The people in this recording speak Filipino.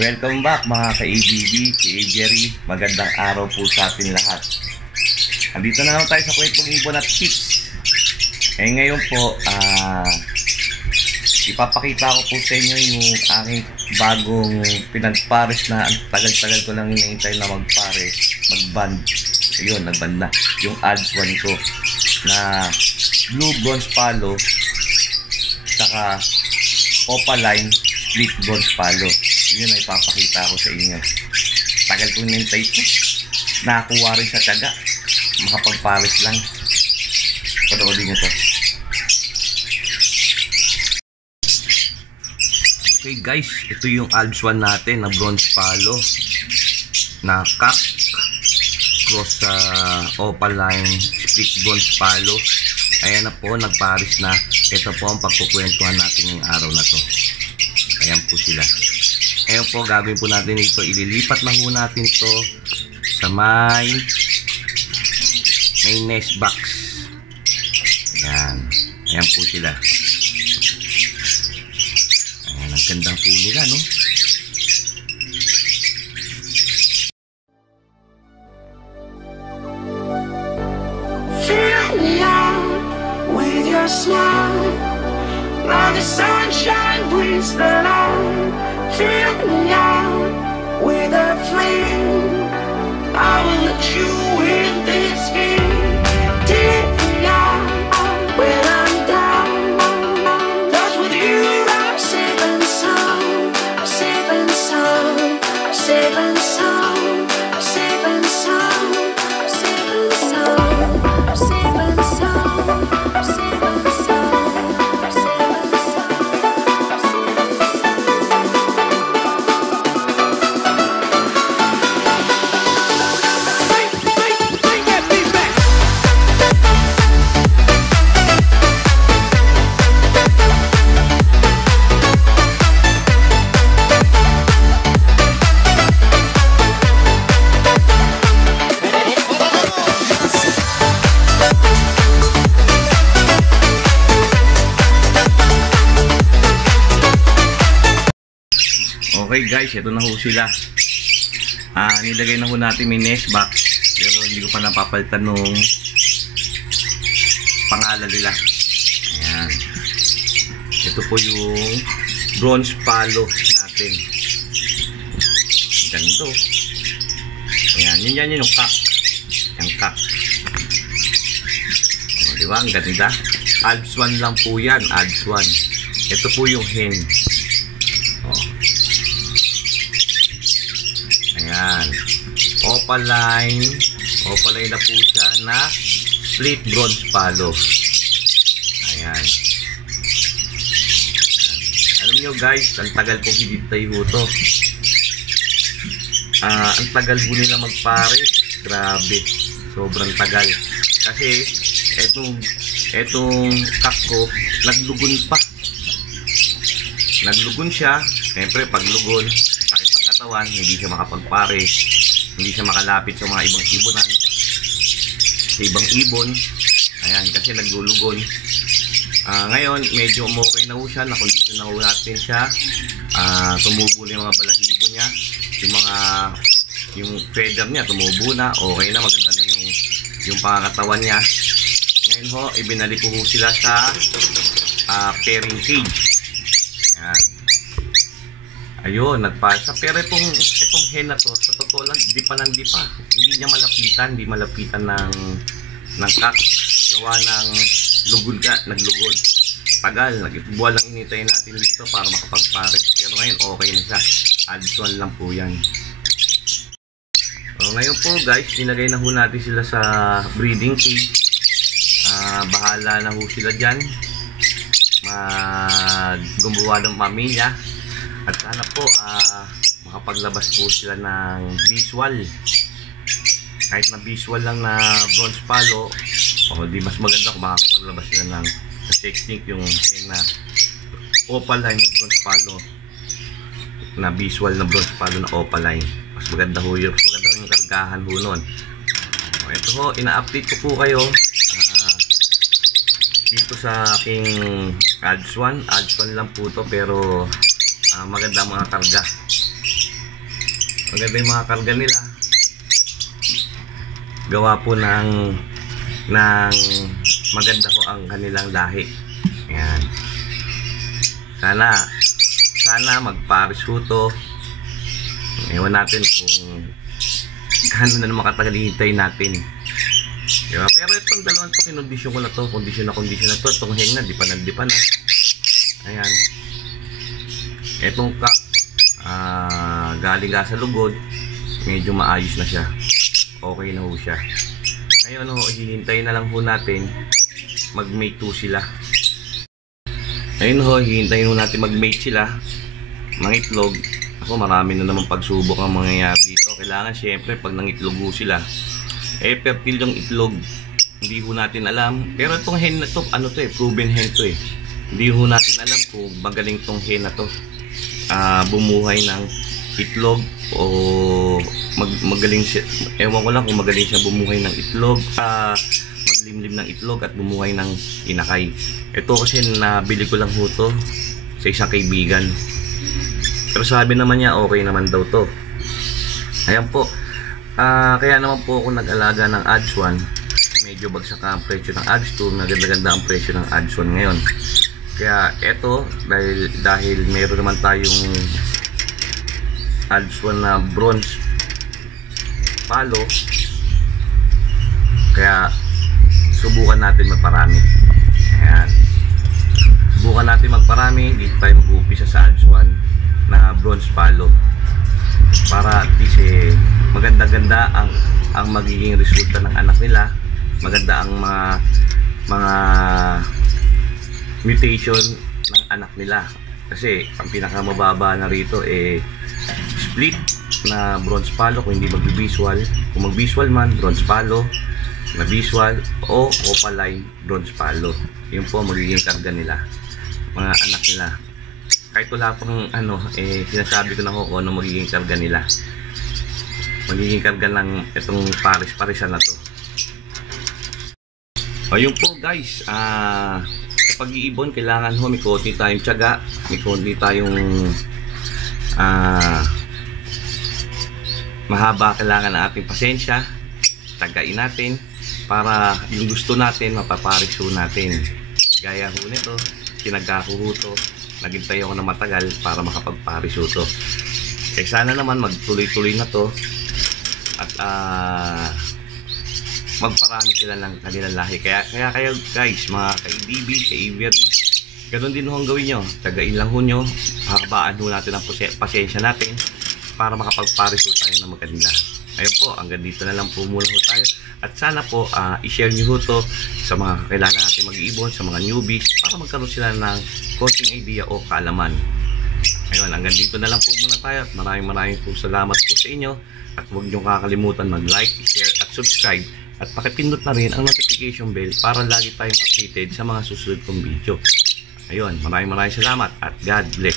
Welcome back mga ka-ABB, ka-Jerry. Magandang araw po sa atin lahat. Andito na naman tayo sa kwentong ibon at chicks. Ngayon po, ipapakita ko po sa inyo yung aking bagong pinagpares na ang tagal-tagal ko lang hinihintay na mag-band. Ayun, nag-band na. Yung ads one ko na blue bronze palo saka opaline split bronze palo. Yun ay ipapakita ko sa inyo. Tagal kong hinihintay ito. Nakakuha rin sa tiyaga. Makapagpares lang. Panoodin nyo to. Okay guys, ito yung Alps 1 natin na bronze palo na cock cross sa opaline split bronze palo. Ayan na po, nagpares na. Ito po ang pagkukwentuhan natin yung araw na to. Ayan po sila. Ayan po, gagawin po natin ito. Ililipat na po natin to sa may nest box. Ayan. Ayan po sila. Ayan, ang ganda po nila, no? Fill me out with your smile. Now the sunshine brings the light. Fill me out with a flame. I will let you in this game. Take me out when I'm down. Cause with you I'm safe and sound. Safe and sound. Safe and sound. Safe and sound. Safe and sound. Safe and sound. Safe and sound. Okay guys, ito na ho sila. Nilagay na ho natin may nest box, pero hindi ko pa napapalitan nung pangalan nila. Ayan. Ito po yung bronze palo natin. Ganito. Ayan, yun yung cock. Yung cock. O, diba? Ang ganda. Alps 1 lang po yan. Alps 1. Ito po yung hen. Ayan. Opaline na po siya na split bronze palo. Ayan. Alam nyo guys, ang tagal kong hinintay ho to. Ang tagal po nila magpare. Grabe. Sobrang tagal. Kasi etong cock ko, naglugon pa. Naglugon siya. Siyempre pag lugon, hindi siya makapagpare, hindi siya makalapit sa mga ibang ibonan, sa ibang ibon. Ayan, kasi naglulugon. Ngayon medyo okay na ho siya, nakondisyon na ho natin siya. Tumubo na yung mga balahibo niya, yung feather niya tumubo na, okay na, maganda na yung pangangatawan niya. Ngayon ho, ibinalik ko ho sila sa pairing cage. Ayan. Ayun, nagpasa. Pero itong hen na to, sa totoo lang, di pa. Hindi niya malapitan, hindi malapitan ng cock. Gawa ng lugon ka, naglugod. Tagal, buwan lang initayin natin dito para makapagpares. Pero ngayon, okay na siya. Ads 1 lang po yan. So, ngayon po guys, nilagay na ho natin sila sa breeding cage. Bahala na ho sila dyan. Gumawa ng pamilya. At sana po makapaglabas po sila ng visual. Kahit na visual lang na bronze palo, o di mas maganda kung makapaglabas sila ng technique yung na opaline bronze palo, na visual na bronze palo na opaline. Mas maganda ho yun. Maganda yung kargahan ho nun. Ito ho, ina-update ko po kayo dito sa aking Ads 1. Ads 1 lang po to, pero maganda mga karga. Maganda yung mga karga nila. Gawa po ng maganda po ang kanilang lahi. Ayan. Sana magpares ho to. Ewan natin kung kano na naman katagal hintay natin. Diba? Pero itong dalawang to, kinondisyon ko na to. Kondisyon na to. Itong hang na, di pa na. Ayan. Itong cock, galing nga sa lugod, medyo maayos na siya. Okay na ho siya. Ngayon ho, hihintayin na lang ho natin mag-mate 2 sila. Ngayon ho, hihintayin ho natin mag-mate sila. Mga itlog. Ako, marami na naman pagsubok ang mangyayari dito. Kailangan syempre pag nangitlog ho sila, fertile yung itlog. Hindi ho natin alam. Pero itong hen na to, proven hen to eh. Hindi ho natin alam kung magaling tong hen na to bumuhay ng itlog o magaling siya. Ewan ko lang kung magaling siya bumuhay ng itlog, maglimlim ng itlog at bumuhay ng inakay. Ito kasi nabili ko lang ho to sa isang kaibigan. Pero sabi naman niya okay naman daw to. Ayan po. Kaya naman po ako nag-alaga ng Adds 1. Medyo bagsak ang presyo ng Adds 2. Naganda-ganda ang presyo ng Adds 1 ngayon. Kaya eto, dahil meron naman tayong Adds 1 na bronze palo, kaya subukan natin magparami. Ayan. Subukan natin magparami. Dito tayo mag-uupisa sa Adds 1 na bronze palo. Para at least maganda-ganda ang magiging resulta ng anak nila. Maganda ang mga mutation ng anak nila. Kasi ang pinakamababa na rito split na bronze palo kung hindi mag-visual. Kung mag-visual man, bronze palo na visual o opaline bronze palo. Yun po magiging karga nila, mga anak nila. Kahit wala pang sinasabi ko na kung ano magiging karga nila. Magiging karga ng itong pares-paresan na to. Ayun po guys, sa pag-iibon kailangan ho may konti tayong tiyaga, may konti tayong mahaba kailangan ng ating pasensya. Tagain natin para yung gusto natin mapapares ho natin. Gaya ho nito, tinaga ko ho to, naghintay ako na matagal para makapagpares ho to. Sana naman magtuloy-tuloy na to at magparami sila ng kanilang lahi. Kaya kayo guys, mga ka-EDB, ka-Aviary, ganoon din ho ang gawin nyo. Tagain lang ho nyo, habaan ho natin ang pasensya natin para makapagpares ho tayo ng maganda. Ayun po, hanggang dito na lang po muna ho tayo. At sana po i-share nyo ho to sa mga kailangan natin mag-iibon, sa mga newbies, para magkaroon sila ng konting idea o kaalaman. Ayun, hanggang dito na lang po muna tayo. At maraming po salamat po sa inyo. At huwag nyo kakalimutan mag-like, share at subscribe. At pakipindot na rin ang notification bell para lagi tayong updated sa mga susunod kong video. Ayun, maraming salamat at God bless.